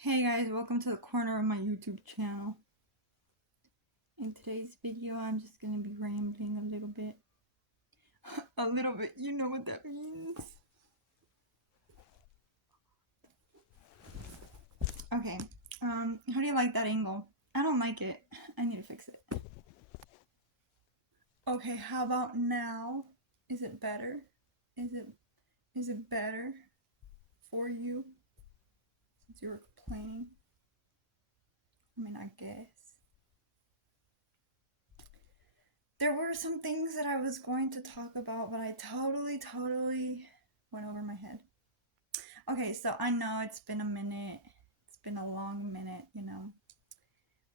Hey guys, welcome to the corner of my YouTube channel. In today's video, I'm just gonna be rambling a little bit. A little bit, you know what that means. Okay, how do you like that angle? I don't like it. I need to fix it. Okay, how about now? Is it better? Is it better for you since you were complaining? I mean, I guess. There were some things that I was going to talk about, but I totally went over my head. Okay, so I know it's been a minute. It's been a long minute, you know.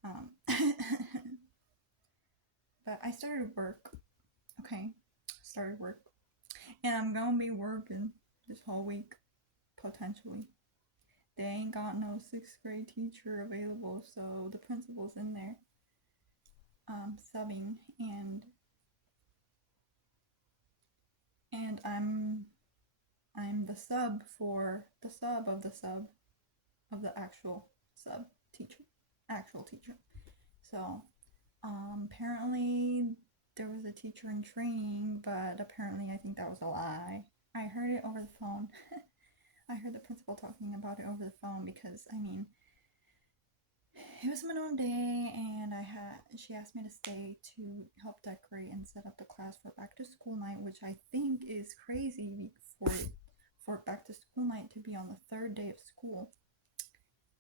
Um, but I started work. Okay, started work, and I'm gonna be working this whole week potentially. They ain't got no sixth grade teacher available, so the principal's in there subbing, and I'm the sub for the sub of the sub of the actual sub teacher, actual teacher. So apparently there was a teacher in training, but apparently I think that was a lie. I heard it over the phone. I heard the principal talking about it over the phone because I mean it was minimum day, and she asked me to stay to help decorate and set up the class for back to school night, which I think is crazy for back to school night to be on the third day of school.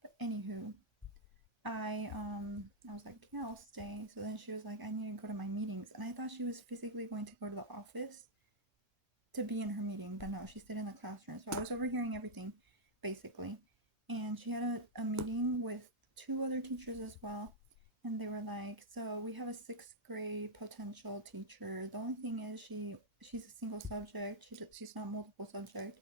But anywho, I was like, yeah, I'll stay. So then she was like, I need to go to my meetings, and I thought she was physically going to go to the office to be in her meeting, but no, she stayed in the classroom. So I was overhearing everything, basically, and she had a meeting with two other teachers as well, and they were like, so we have a sixth grade potential teacher. The only thing is she's a single subject. She's not multiple subject,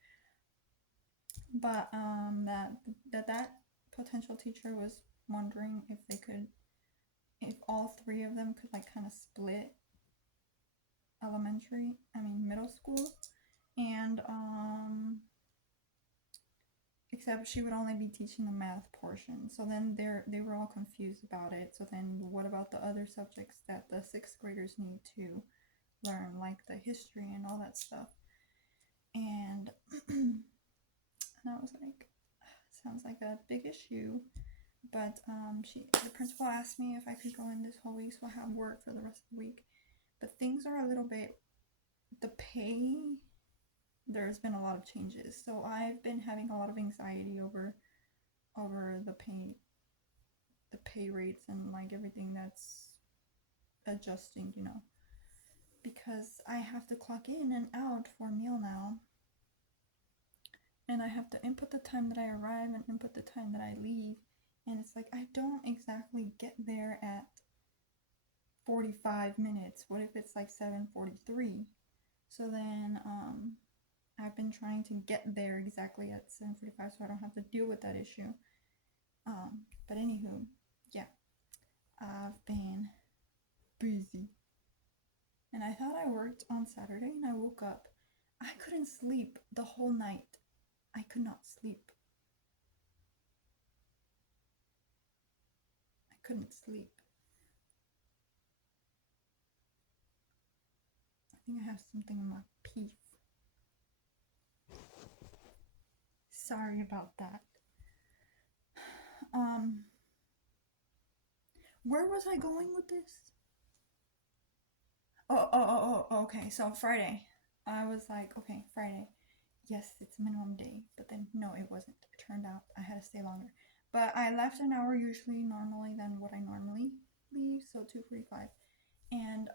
but that potential teacher was wondering if all three of them could like kind of split middle school, and except she would only be teaching the math portion. So then they were all confused about it. So then what about the other subjects that the sixth graders need to learn, like the history and all that stuff? And and I was like, sounds like a big issue. But the principal asked me if I could go in this whole week, so I have work for the rest of the week. But things are a little bit, the pay, there's been a lot of changes. So I've been having a lot of anxiety over the pay rates and like everything that's adjusting, because I have to clock in and out for a meal now. And I have to input the time that I arrive and input the time that I leave. And it's like I don't exactly get there at 45 minutes. What if it's like 7:43? So then I've been trying to get there exactly at 7:45 so I don't have to deal with that issue. But anywho, yeah, I've been busy. And I thought I worked on Saturday, and I woke up. I couldn't sleep the whole night. I could not sleep. I couldn't sleep. I think I have something in my teeth. Sorry about that. Um, where was I going with this? Okay. So Friday, I was like, okay, Friday. Yes, it's minimum day, but then no, it wasn't. It turned out I had to stay longer. But I left an hour usually normally than what I normally leave, so 2:45. And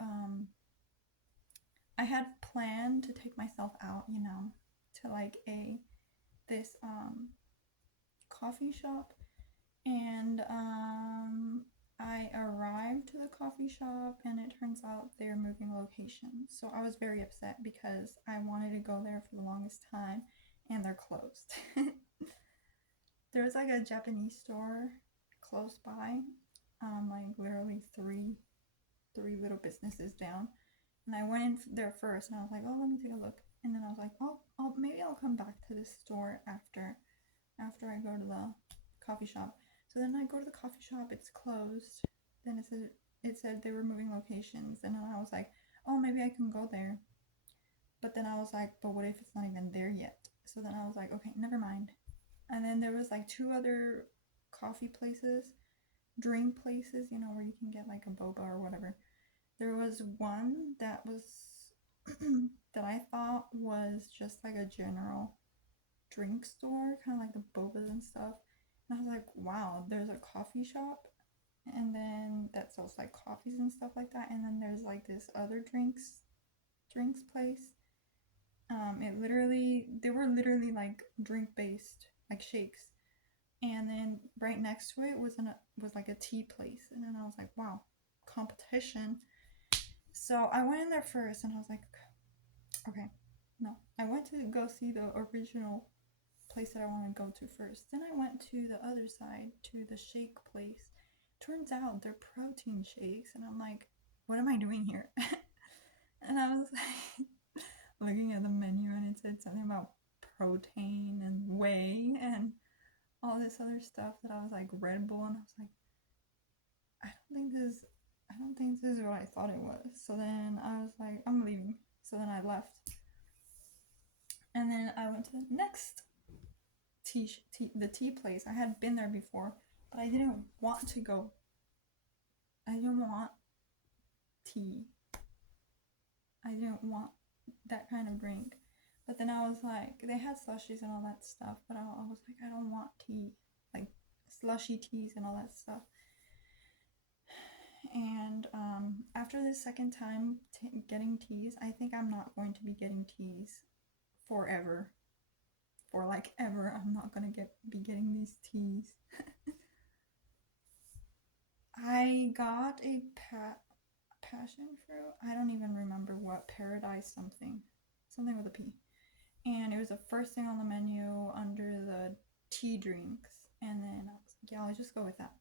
I had planned to take myself out, to like a this coffee shop, and I arrived to the coffee shop, and it turns out they're moving location. So I was very upset because I wanted to go there for the longest time, and they're closed. There's like a Japanese store close by, like literally three little businesses down. And I went in there first, and I was like, oh, let me take a look. And then I was like, maybe I'll come back to this store after I go to the coffee shop. So then I go to the coffee shop, it's closed. Then it said they were moving locations, and then I was like, oh, maybe I can go there. But then I was like, but what if it's not even there yet? So then I was like, okay, never mind. And then there was like 2 other coffee places, drink places, you know, where you can get like a boba or whatever. There was one that was that I thought was just like a general drink store, kind of like the bobas and stuff. And I was like, wow, there's a coffee shop, and then that sells like coffees and stuff like that. And then there's like this other drinks place. They were literally like drink based, like shakes. And then right next to it was like a tea place, and then I was like, wow, competition. So I went in there first, and I was like, okay, no. I went to go see the original place that I want to go to first. Then I went to the other side, to the shake place. Turns out they're protein shakes, and I'm like, what am I doing here? And I was like, looking at the menu, and it said something about protein and whey and all this other stuff that I was like, Red Bull, and I was like, I don't think this is what I thought it was. So then I was like, I'm leaving. So then I left. And then I went to the next the tea place. I had been there before, but I didn't want to go. I didn't want tea. I didn't want that kind of drink. But then I was like, they had slushies and all that stuff, but I was like, I don't want tea, like slushy teas and all that stuff. And after the second time getting teas, I think I'm not going to be getting teas forever. For like ever, I'm not gonna be getting these teas. I got a passion fruit. I don't even remember what, paradise something with a P. And it was the first thing on the menu under the tea drinks. And then I was like, yeah, I'll just go with that.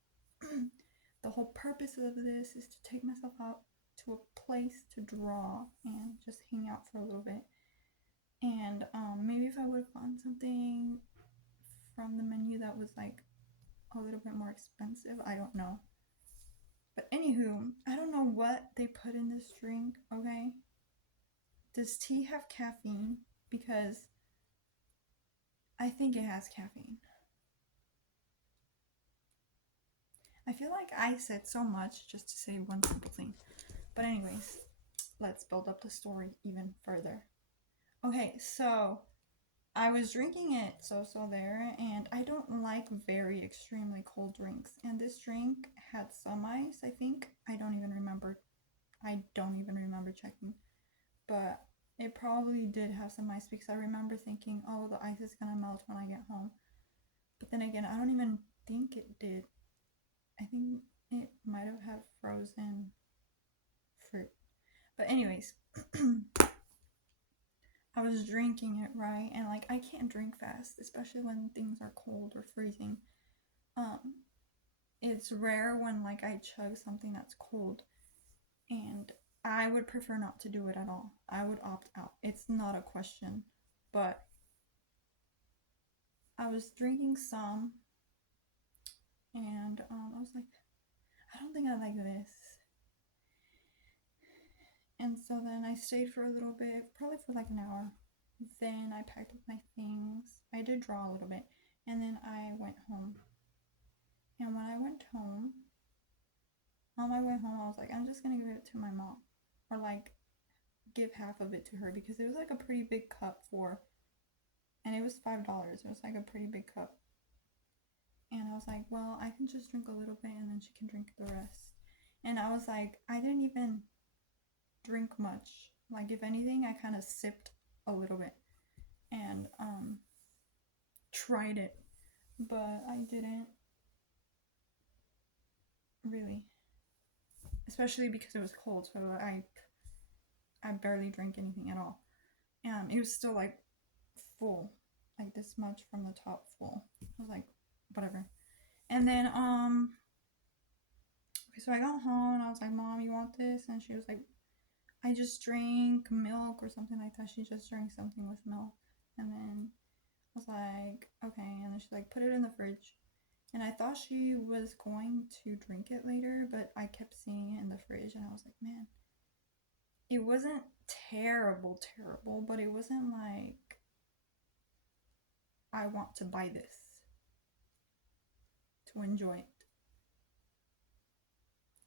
The whole purpose of this is to take myself out to a place to draw and just hang out for a little bit. And maybe if I would have gotten something from the menu that was like a little bit more expensive, I don't know. But anywho, I don't know what they put in this drink, okay? Does tea have caffeine? Because I think it has caffeine. I feel like I said so much just to say one simple thing. But anyways, let's build up the story even further. Okay, so I was drinking it so there, and I don't like very extremely cold drinks. And this drink had some ice, I think. I don't even remember checking. But it probably did have some ice because I remember thinking, oh, the ice is gonna melt when I get home. But then again, I don't even think it did. I think it might have had frozen fruit. But anyways, I was drinking it, right? And like, I can't drink fast, especially when things are cold or freezing. It's rare when like I chug something that's cold, and I would prefer not to do it at all. I would opt out. It's not a question. But I was drinking some, and I was like, I don't think I like this. And so then I stayed for a little bit, probably for like an hour. Then I packed up my things. I did draw a little bit, and then I went home. And when I went home, on my way home, I was like, I'm just gonna give it to my mom, or like give half of it to her, because it was like a pretty big cup and it was $5. It was like a pretty big cup. And I was like, well, I can just drink a little bit and then she can drink the rest. And I was like, I didn't even drink much. Like, if anything, I kind of sipped a little bit and tried it, but I didn't really, especially because it was cold. So I barely drank anything at all. It was still like full, like this much from the top full. I was like, whatever. And then okay, so I got home and I was like, Mom, you want this? And she was like, I just drank milk or something like that. She just drank something with milk. And then I was like, okay. And then she like put it in the fridge. And I thought she was going to drink it later, but I kept seeing it in the fridge and I was like, man, it wasn't terrible, but it wasn't like I want to buy this to enjoy it.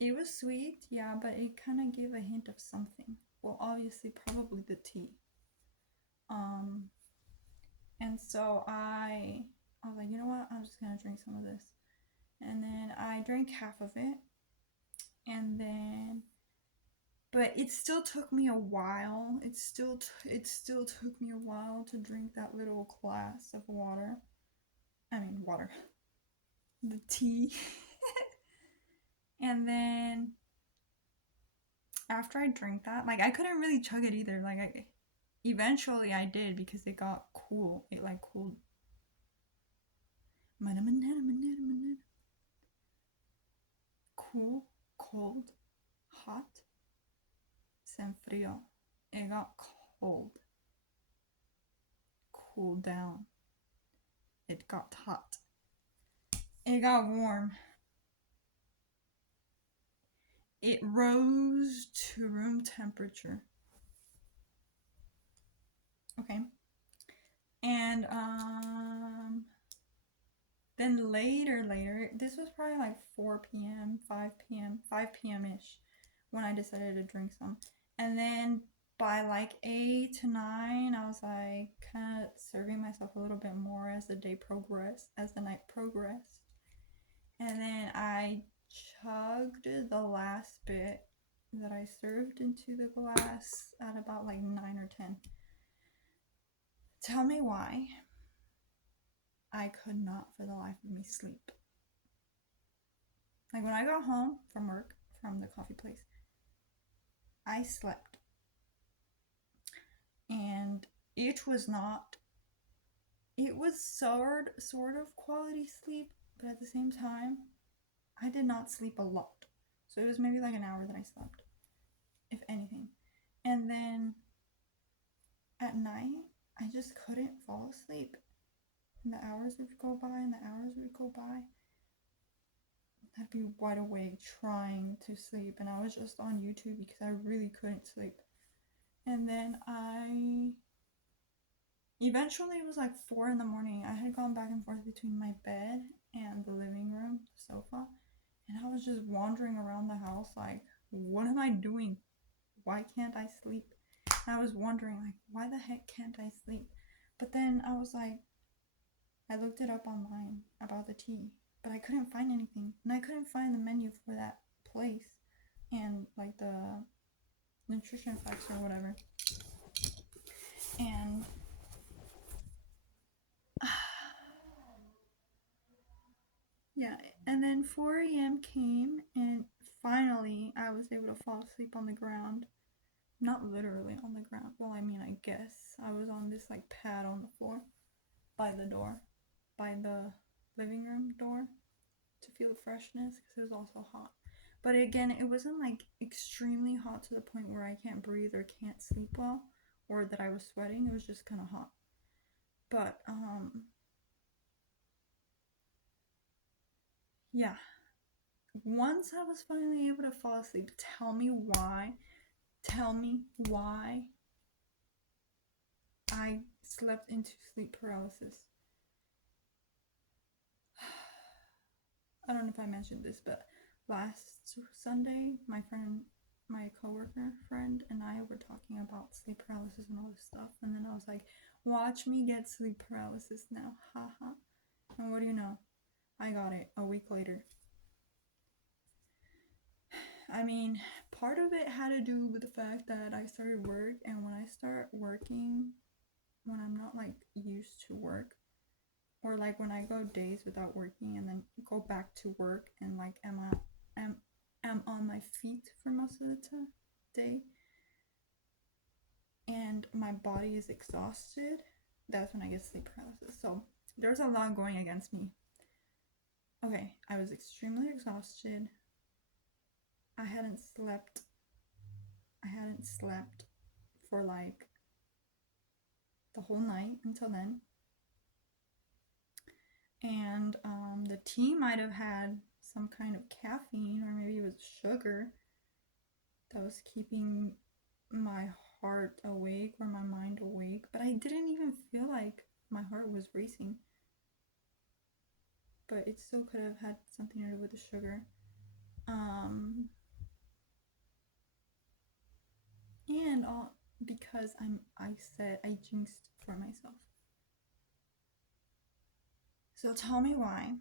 It was sweet, yeah, but it kind of gave a hint of something. Well, obviously, probably the tea. And so I was like, you know what? I'm just gonna drink some of this. And then I drank half of it, and then, but it still took me a while. It still took me a while to drink that little glass of water. I mean, water. The tea. And then after I drank that, like I couldn't really chug it either. Like eventually I did because it got cool. It like cooled. Cool, cold, hot, se enfrió. It got cold. Cooled down. It got hot. It got warm. It rose to room temperature. Okay. And then later, this was probably like 4 p.m., 5 p.m., 5 p.m. ish when I decided to drink some. And then by like 8 to 9, I was like kind of serving myself a little bit more as the night progressed. And then I chugged the last bit that I served into the glass at about like 9 or 10. Tell me why I could not for the life of me sleep. Like when I got home from work, from the coffee place, I slept. And it was sort of quality sleep, but at the same time, I did not sleep a lot. So it was maybe like an hour that I slept, if anything. And then at night, I just couldn't fall asleep. And the hours would go by and the hours would go by. I'd be wide awake trying to sleep, and I was just on YouTube because I really couldn't sleep. And then eventually it was like 4 in the morning. I had gone back and forth between my bed and the living room, the sofa, and I was just wandering around the house like, what am I doing? Why can't I sleep? And I was wondering like, why the heck can't I sleep? But then I was like, I looked it up online about the tea, but I couldn't find anything, and I couldn't find the menu for that place and like the nutrition facts or whatever. And yeah, and then 4 a.m. came, and finally I was able to fall asleep on the ground. Not literally on the ground. Well, I mean, I guess I was on this like pad on the floor by the door, by the living room door, to feel the freshness because it was also hot. But again, it wasn't like extremely hot to the point where I can't breathe or can't sleep well, or that I was sweating. It was just kind of hot. But yeah, once I was finally able to fall asleep, tell me why I slept into sleep paralysis. I don't know if I mentioned this, but last Sunday, my coworker friend, and I were talking about sleep paralysis and all this stuff, and then I was like, watch me get sleep paralysis now, haha. And what do you know? I got it a week later. I mean, part of it had to do with the fact that I started work, and when I start working, when I'm not like used to work, or like when I go days without working and then go back to work and like am on my feet for most of the day, and my body is exhausted, that's when I get sleep paralysis. So there's a lot going against me. Okay, I was extremely exhausted. I hadn't slept for like the whole night until then. And the tea might have had some kind of caffeine, or maybe it was sugar that was keeping my heart awake or my mind awake, but I didn't even feel like my heart was racing. But it still could have had something to do with the sugar. And all because I said I jinxed for myself. So tell me why.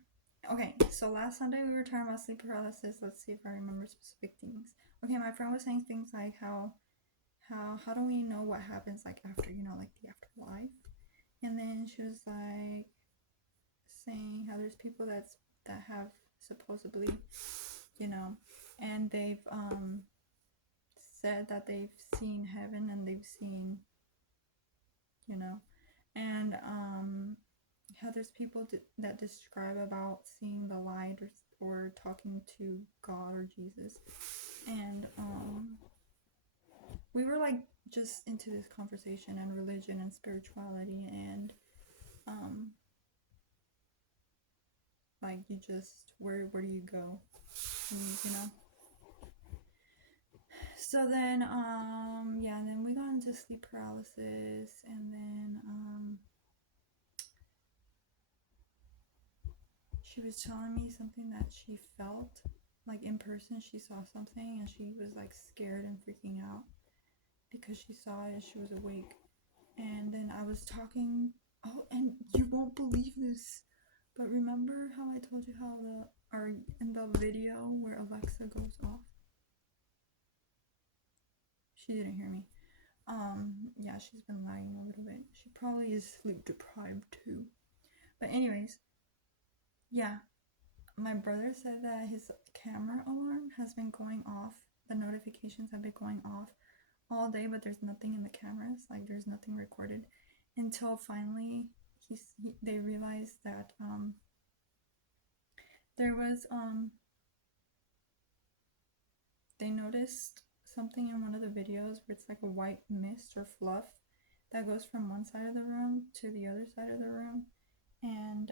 Okay, so last Sunday we were talking about sleep paralysis. Let's see if I remember specific things. Okay, my friend was saying things like how do we know what happens like after, like the afterlife? And then she was like saying how there's people that have supposedly, and they've said that they've seen heaven and they've seen, and how there's people that describe about seeing the light, or talking to God or Jesus. And we were like just into this conversation and religion and spirituality, and like you just where do you go, so then and then we got into sleep paralysis, and then she was telling me something that she felt like in person. She saw something and she was like scared and freaking out because she saw it and she was awake. And then I was talking, oh, and you won't believe this, but remember how I told you how in the video where Alexa goes off? She didn't hear me. Yeah, she's been lying a little bit. She probably is sleep deprived too. But anyways, yeah, my brother said that his camera alarm has been going off. The notifications have been going off all day, but there's nothing in the cameras. Like there's nothing recorded until finally they realized that there was they noticed something in one of the videos where it's like a white mist or fluff that goes from one side of the room to the other side of the room, and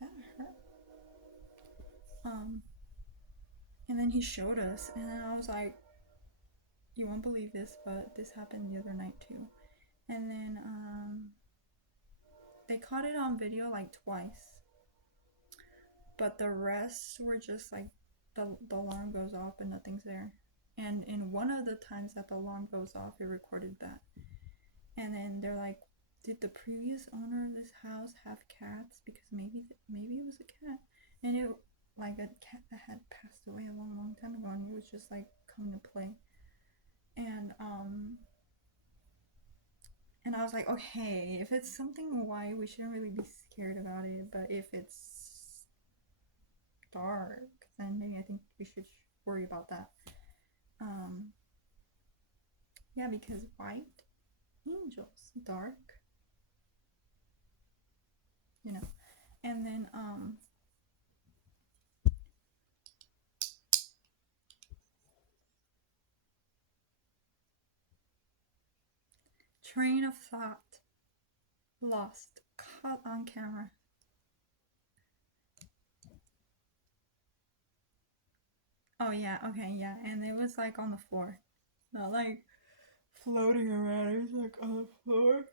that hurt. And then he showed us, and then I was like, you won't believe this, but this happened the other night too. And then they caught it on video like twice, but the rest were just like the alarm goes off and nothing's there. And in one of the times that the alarm goes off, it recorded that. And then they're like, did the previous owner of this house have cats? Because maybe it was a cat, and it like a cat that had passed away a long time ago, and it was just like coming to play. And I was like, okay, if it's something white, we shouldn't really be scared about it. But if it's dark, then maybe I think we should worry about that. Yeah, because white angels, dark, and then train of thought lost, caught on camera. Oh yeah, okay, yeah, and it was like on the floor, not like floating around. It was like on the floor.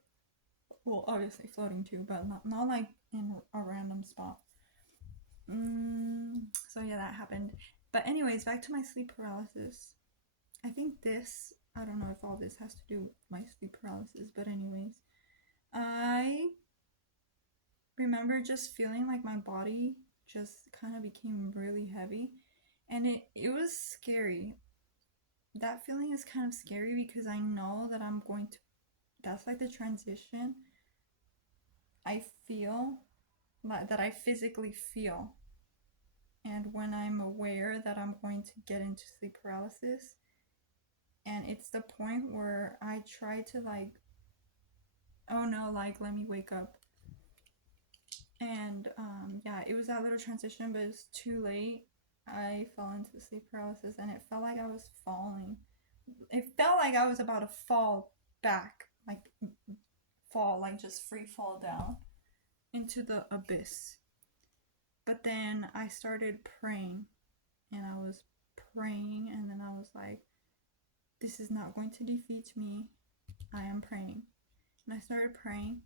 Well, obviously floating too, but not like in a random spot. So yeah, that happened. But anyways, back to my sleep paralysis. I think I don't know if all this has to do with my sleep paralysis, but anyways, I remember just feeling like my body just kind of became really heavy, and it was scary. That feeling is kind of scary because I know that that's like the transition I feel, that I physically feel. And when I'm aware that I'm going to get into sleep paralysis, and it's the point where I try to like, oh no, like let me wake up. And yeah, it was that little transition, but it's too late. I fell into sleep paralysis, and it felt like I was falling. It felt like I was about to fall back, like fall, like just free fall down into the abyss. But then I started praying, and I was praying, and then I was like, this is not going to defeat me. I am praying. And I started praying,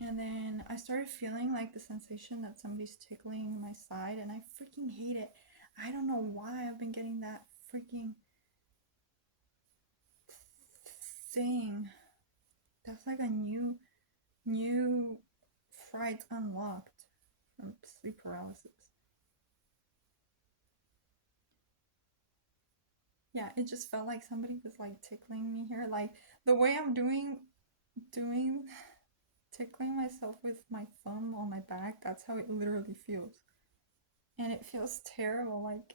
and then I started feeling like the sensation that somebody's tickling my side, and I freaking hate it. I don't know why I've been getting that freaking thing. That's like a new fright unlocked from sleep paralysis. Yeah, it just felt like somebody was like tickling me here. Like the way I'm doing tickling myself with my thumb on my back, that's how it literally feels. And it feels terrible, like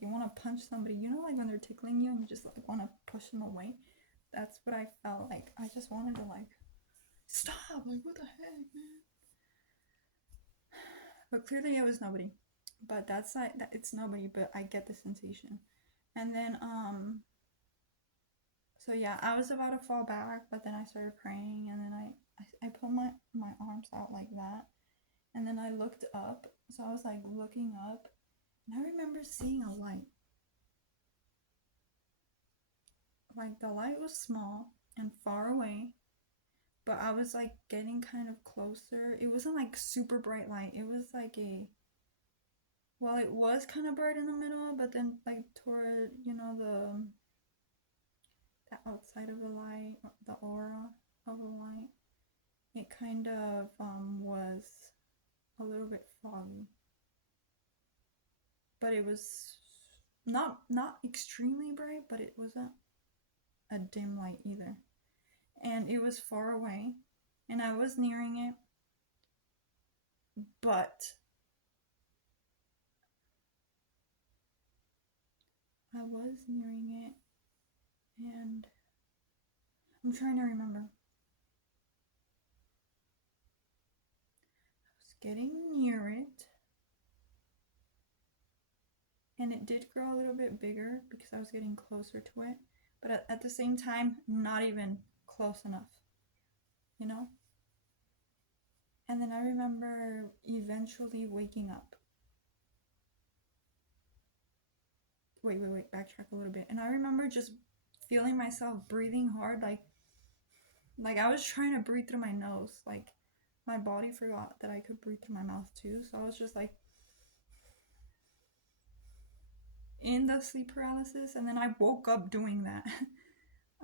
you want to punch somebody, you know, like when they're tickling you and you just like want to push them away. That's what I felt like. I just wanted to like stop, like what the heck, man. But clearly it was nobody. But that's like that, it's nobody, but I get the sensation. And then so yeah, I was about to fall back, but then I started praying, and then I pulled my arms out like that, and then I looked up. So I was like looking up, and I remember seeing a light. Like the light was small and far away, but I was like getting kind of closer. It wasn't like super bright light. It was like a, well, it was kind of bright in the middle, but then like toward, you know, the outside of the light, the aura of the light, it kind of was a little bit foggy, but it was not extremely bright, but it wasn't a dim light either, and it was far away, and I was nearing it, but I was nearing it, and I'm trying to remember. I was getting near it, and it did grow a little bit bigger because I was getting closer to it, but at the same time, not even close enough, you know? And then I remember eventually waking up. Wait, backtrack a little bit. And I remember just feeling myself breathing hard, like I was trying to breathe through my nose. Like my body forgot that I could breathe through my mouth too. So I was just like in the sleep paralysis, and then I woke up doing that.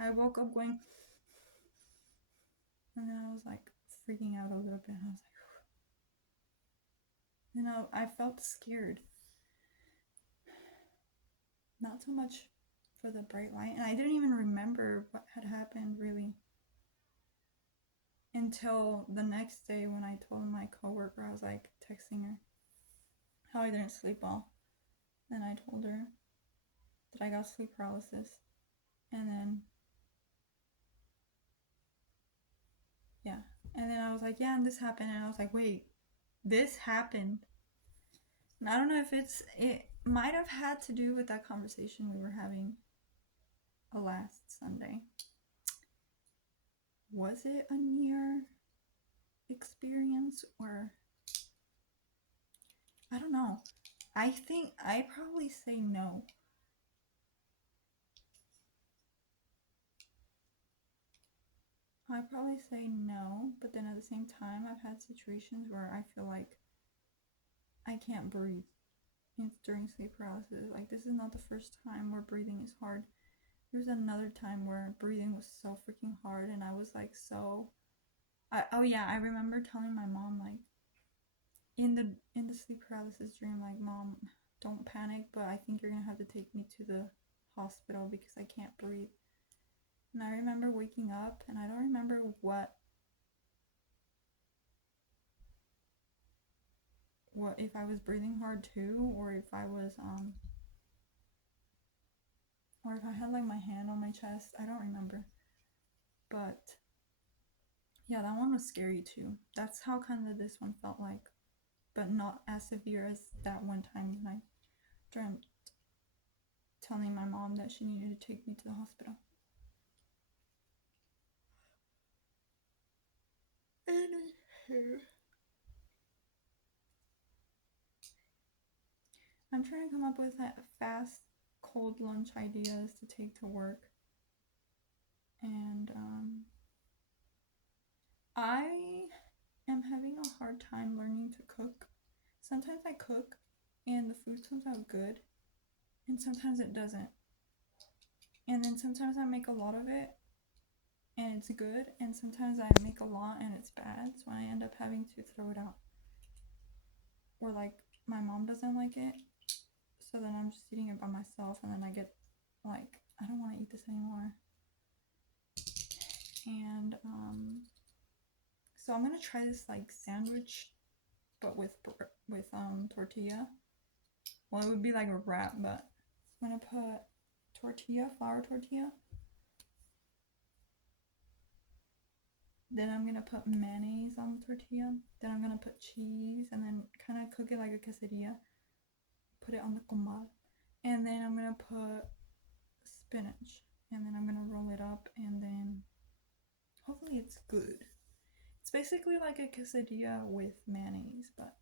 I woke up going, and then I was like freaking out a little bit. And I was like, you know, I felt scared. Not so much for the bright light, and I didn't even remember what had happened really until the next day when I told my coworker. I was like texting her how I didn't sleep well. Then I told her that I got sleep paralysis, and then yeah, and then I was like, yeah, and this happened, and I was like, wait, this happened. And I don't know if it might have had to do with that conversation we were having last Sunday. Was it a near experience, or I don't know. I think I probably say no. I probably say no, but then at the same time, I've had situations where I feel like I can't breathe. It's during sleep paralysis. Like, this is not the first time where breathing is hard. There's another time where breathing was so freaking hard, and I was like, so. Oh yeah, I remember telling my mom, like, in the sleep paralysis dream, like, Mom, don't panic, but I think you're gonna have to take me to the hospital because I can't breathe. And I remember waking up, and I don't remember what if I was breathing hard too, or if I was or if I had like my hand on my chest. I don't remember. But yeah, that one was scary too. That's how kind of this one felt like, but not as severe as that one time when I dreamt telling my mom that she needed to take me to the hospital. Okay. I'm trying to come up with fast cold lunch ideas to take to work. And I am having a hard time learning to cook. Sometimes I cook and the food comes out good, and sometimes it doesn't. And then sometimes I make a lot of it and it's good, and sometimes I make a lot and it's bad, so I end up having to throw it out. Or like my mom doesn't like it, so then I'm just eating it by myself, and then I get like, I don't want to eat this anymore. And so I'm gonna try this like sandwich, but with tortilla. Well, it would be like a wrap, but I'm gonna put tortilla, flour tortilla. Then I'm gonna put mayonnaise on the tortilla. Then I'm gonna put cheese, and then kind of cook it like a quesadilla. Put it on the comal, and then I'm gonna put spinach, and then I'm gonna roll it up, and then hopefully it's good. It's basically like a quesadilla with mayonnaise, but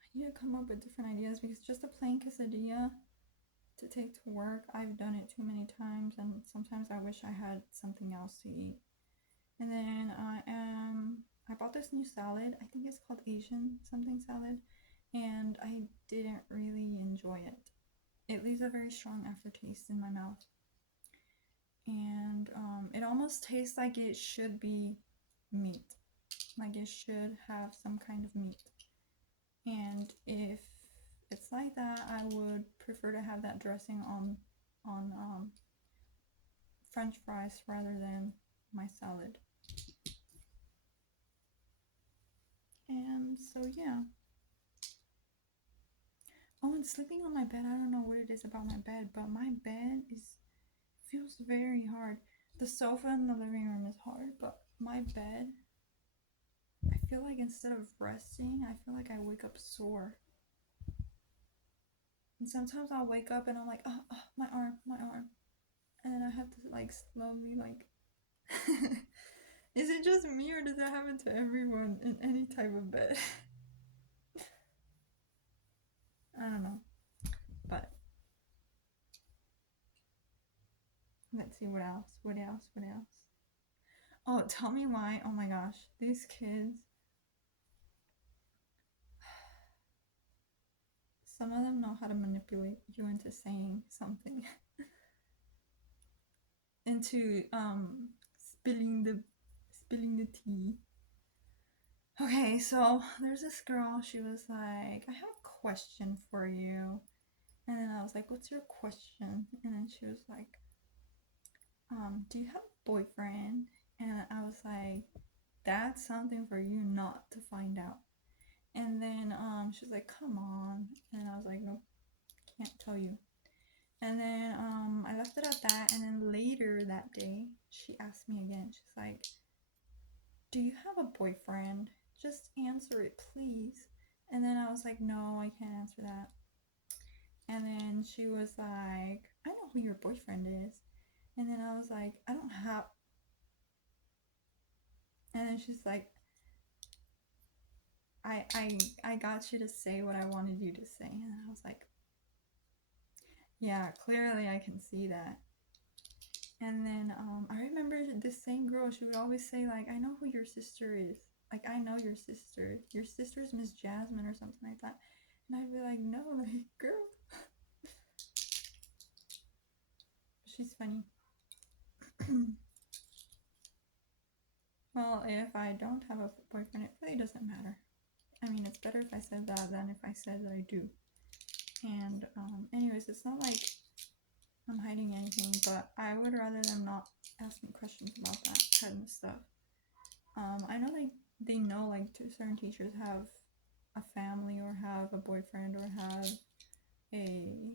I need to come up with different ideas, because just a plain quesadilla to take to work, I've done it too many times, and sometimes I wish I had something else to eat. And then I bought this new salad. I think it's called Asian something salad, and I didn't really enjoy it. It leaves a very strong aftertaste in my mouth, and it almost tastes like it should be meat, like it should have some kind of meat. And if it's like that, I would prefer to have that dressing on French fries rather than my salad. And so yeah. Oh, and sleeping on my bed, I don't know what it is about my bed, but my bed feels very hard. The sofa in the living room is hard, but my bed, I feel like instead of resting, I feel like I wake up sore. And sometimes I'll wake up and I'm like, oh, my arm. And then I have to like slowly like is it just me, or does that happen to everyone in any type of bed? I don't know. But let's see what else. Oh, tell me why. Oh my gosh. These kids, some of them know how to manipulate you into saying something. Into spilling the tea. Okay, so there's this girl, she was like, I have a question for you. And then I was like, what's your question? And then she was like, do you have a boyfriend? And I was like, that's something for you not to find out. And then she was like, come on. And I was like, nope, can't tell you. And then I left it at that. And then later that day, she asked me again. She's like, do you have a boyfriend? Just answer it, please. And then I was like, no, I can't answer that. And then she was like, I know who your boyfriend is. And then I was like, I don't have. And then she's like, I got you to say what I wanted you to say. And I was like, yeah, clearly I can see that. And then I remember this same girl, she would always say like, I know who your sister is. Like, I know your sister. Your sister's Miss Jasmine or something like that. And I'd be like, no, like, girl. She's funny. Well, if I don't have a boyfriend, it really doesn't matter. I mean, it's better if I said that than if I said that I do. And anyways, it's not like I'm hiding anything, but I would rather them not ask me questions about that kind of stuff. I know they know like certain teachers have a family or have a boyfriend or have a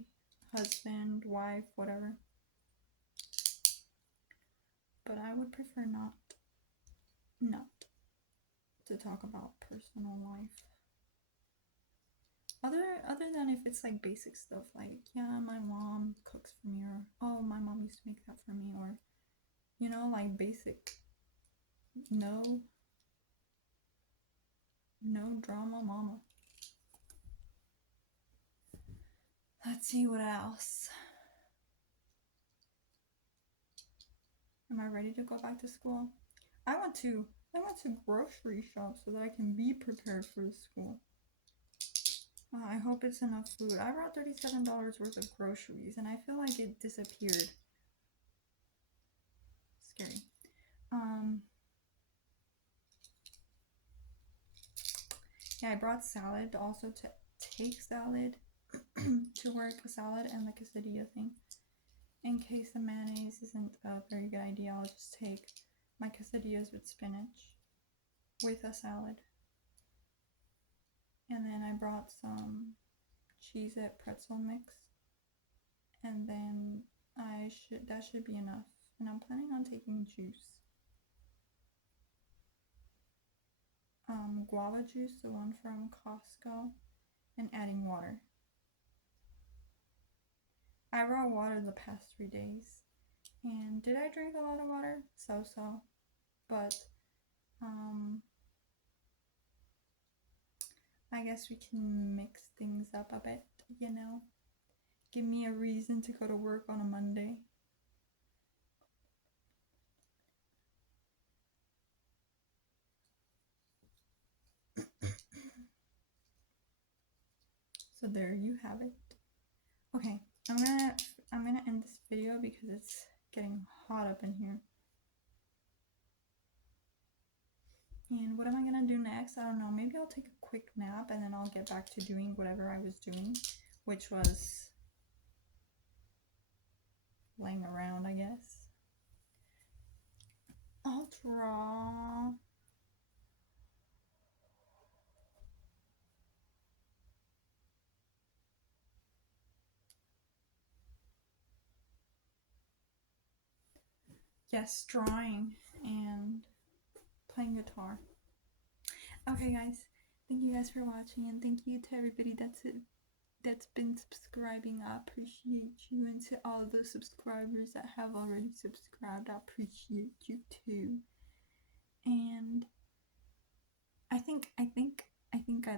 husband, wife, whatever. But I would prefer not to talk about personal life. Other than if it's like basic stuff like, yeah, my mom cooks for me, or oh, my mom used to make that for me, or you know, like basic No drama, mama. Let's see what else. Am I ready to go back to school? I want to grocery shop so that I can be prepared for the school. I hope it's enough food. I brought $37 worth of groceries and I feel like it disappeared. Scary. Yeah, I brought salad also to take salad to work, a salad and the quesadilla thing. In case the mayonnaise isn't a very good idea, I'll just take my quesadillas with spinach with a salad. And then I brought some Cheez-It pretzel mix. And then that should be enough. And I'm planning on taking juice. Guava juice, the one from Costco, and adding water. I brought water the past 3 days. And did I drink a lot of water? So. But I guess we can mix things up a bit, you know. Give me a reason to go to work on a Monday. So there you have it. Okay, I'm gonna end this video because it's getting hot up in here. And what am I gonna do next? I don't know. Maybe I'll take a quick nap and then I'll get back to doing whatever I was doing, which was laying around, I guess. I'll draw. Yes, drawing and playing guitar. Okay, guys. Thank you guys for watching, and thank you to everybody that's been subscribing. I appreciate you, and to all of those subscribers that have already subscribed, I appreciate you too. And I think I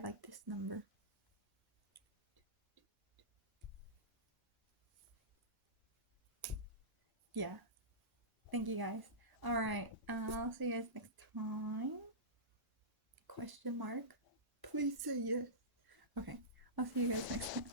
like this number. Yeah. Thank you guys. All right. I'll see you guys next time. Question mark. Please say yes. Okay. I'll see you guys next time.